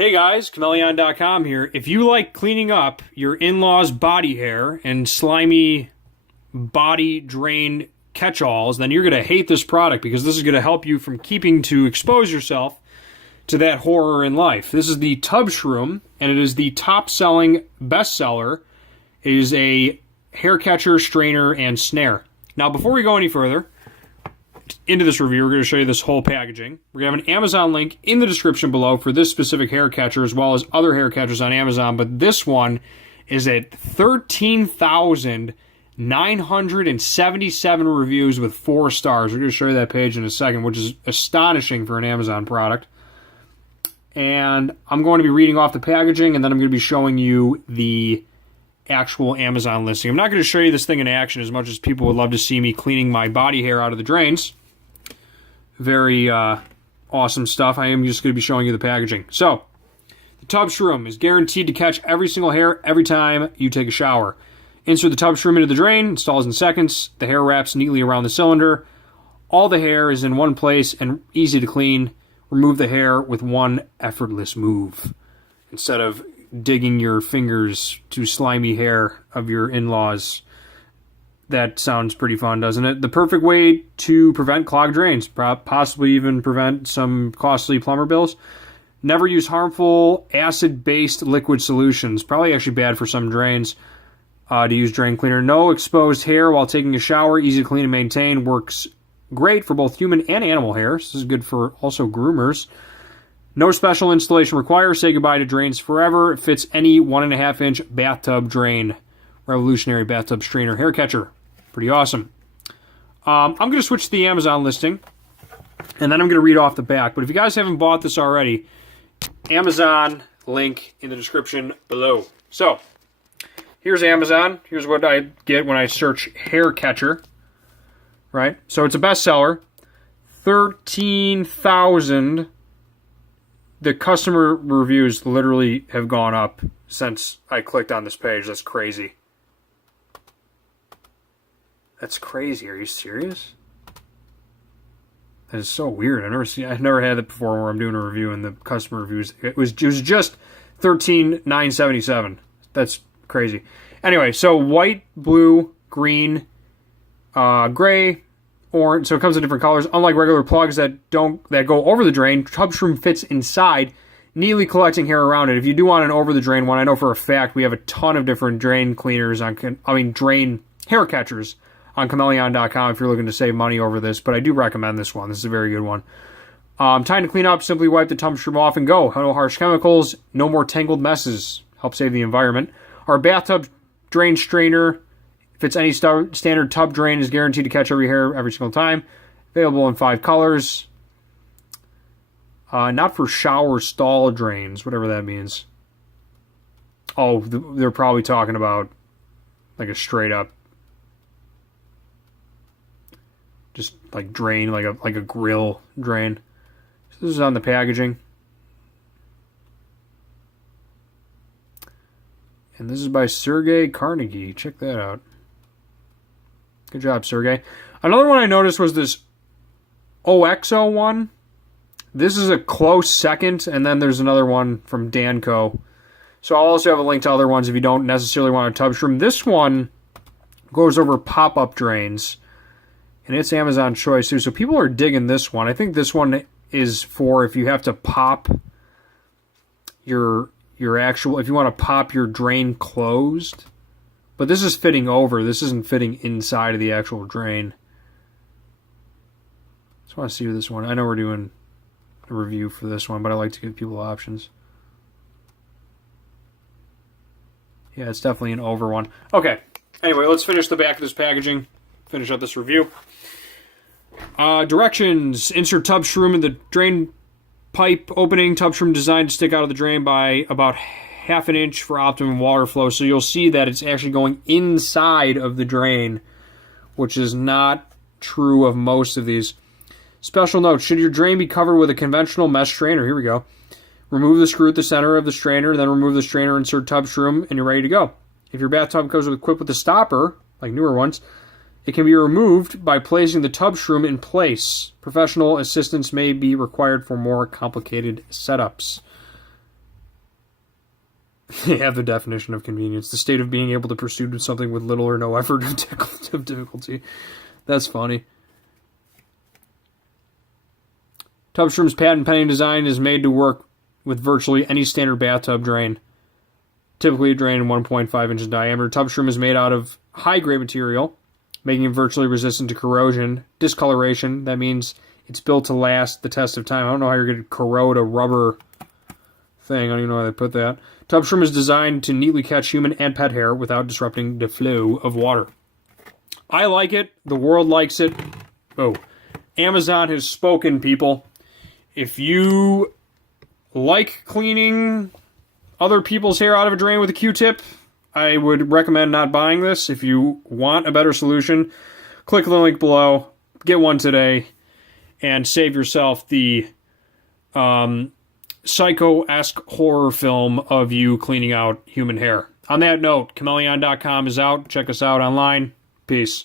Hey guys, Chmelaeon.com here. If you like cleaning up your in-laws' body hair and slimy body drain catch-alls, then you're going to hate this product because this is going to help you from keeping to expose yourself to that horror in life. This is the TubSchroom, and it is the top-selling bestseller. It is a hair catcher, strainer, and snare. Now, before we go any further into this review, we're going to show you this whole packaging. We're going to have an Amazon link in the description below for this specific hair catcher as well as other hair catchers on Amazon, but this one is at 13,977 reviews with 4 stars. We're going to show you that page in a second, which is astonishing for an Amazon product. And I'm going to be reading off the packaging, and then I'm going to be showing you the actual Amazon listing. I'm not going to show you this thing in action as much as people would love to see me cleaning my body hair out of the drains. Very awesome stuff. I am just going to be showing you the packaging. So, the TubSchroom is guaranteed to catch every single hair every time you take a shower. Insert the TubSchroom into the drain, installs in seconds. The hair wraps neatly around the cylinder. All the hair is in one place and easy to clean. Remove the hair with one effortless move, instead of digging your fingers to slimy hair of your in-laws. That sounds pretty fun, doesn't it? The perfect way to prevent clogged drains, possibly even prevent some costly plumber bills. Never use harmful acid-based liquid solutions. Probably actually bad for some drains to use drain cleaner. No exposed hair while taking a shower. Easy to clean and maintain. Works great for both human and animal hair. This is good for also groomers. No special installation required. Say goodbye to drains forever. It fits any 1.5-inch bathtub drain. Revolutionary bathtub strainer hair catcher. Pretty awesome. I'm going to switch to the Amazon listing, and then I'm going to read off the back. But if you guys haven't bought this already, Amazon link in the description below. So, here's Amazon. Here's what I get when I search hair catcher. Right? So it's a bestseller. 13,000. The customer reviews literally have gone up since I clicked on this page. That's crazy. That's crazy. Are you serious? That is so weird. I've never had it before where I'm doing a review and the customer reviews. It was just 13,977. That's crazy. Anyway, so white, blue, green, gray, orange. So it comes in different colors. Unlike regular plugs that go over the drain, TubSchroom fits inside, neatly collecting hair around it. If you do want an over the drain one, I know for a fact we have a ton of different drain cleaners drain hair catchers on Chmelaeon.com if you're looking to save money over this, but I do recommend this one. This is a very good one. Time to clean up, simply wipe the TubSchroom off and go. No harsh chemicals, no more tangled messes. Help save the environment. Our bathtub drain strainer fits any standard tub drain, is guaranteed to catch every hair every single time. Available in 5 colors. Not for shower stall drains, whatever that means. Oh, they're probably talking about like a straight up just like drain, like a grill drain. So this is on the packaging. And this is by Sergey Carnegie. Check that out. Good job, Sergey. Another one I noticed was this OXO one. This is a close second, and then there's another one from Danco. So I'll also have a link to other ones if you don't necessarily want a TubSchroom. This one goes over pop-up drains, and it's Amazon choice too. So people are digging this one. I think this one is for if you have to pop your actual, if you want to pop your drain closed. But this is fitting over. This isn't fitting inside of the actual drain. Just want to see this one. I know we're doing a review for this one, but I like to give people options. Yeah, it's definitely an over one. Okay. Anyway, let's finish the back of this packaging. Finish up this review. Directions. Insert TubSchroom in the drain pipe opening. TubSchroom designed to stick out of the drain by about 1/2 inch for optimum water flow. So you'll see that it's actually going inside of the drain, which is not true of most of these. Special note, should your drain be covered with a conventional mesh strainer? Here we go. Remove the screw at the center of the strainer, then remove the strainer, insert TubSchroom, and you're ready to go. If your bathtub comes equipped with a stopper, like newer ones, it can be removed by placing the TubSchroom in place. Professional assistance may be required for more complicated setups. They have the definition of convenience. The state of being able to pursue something with little or no effort of difficulty. That's funny. TubSchroom's patent-pending design is made to work with virtually any standard bathtub drain. Typically a drain 1.5 inches in diameter. TubSchroom is made out of high-grade material, making it virtually resistant to corrosion, discoloration. That means it's built to last the test of time. I don't know how you're going to corrode a rubber thing. I don't even know how they put that. TubSchroom is designed to neatly catch human and pet hair without disrupting the flow of water. I like it. The world likes it. Oh, Amazon has spoken, people. If you like cleaning other people's hair out of a drain with a Q-tip, I would recommend not buying this. If you want a better solution, click the link below, get one today, and save yourself the psycho-esque horror film of you cleaning out human hair. On that note, Chmelaeon.com is out. Check us out online. Peace.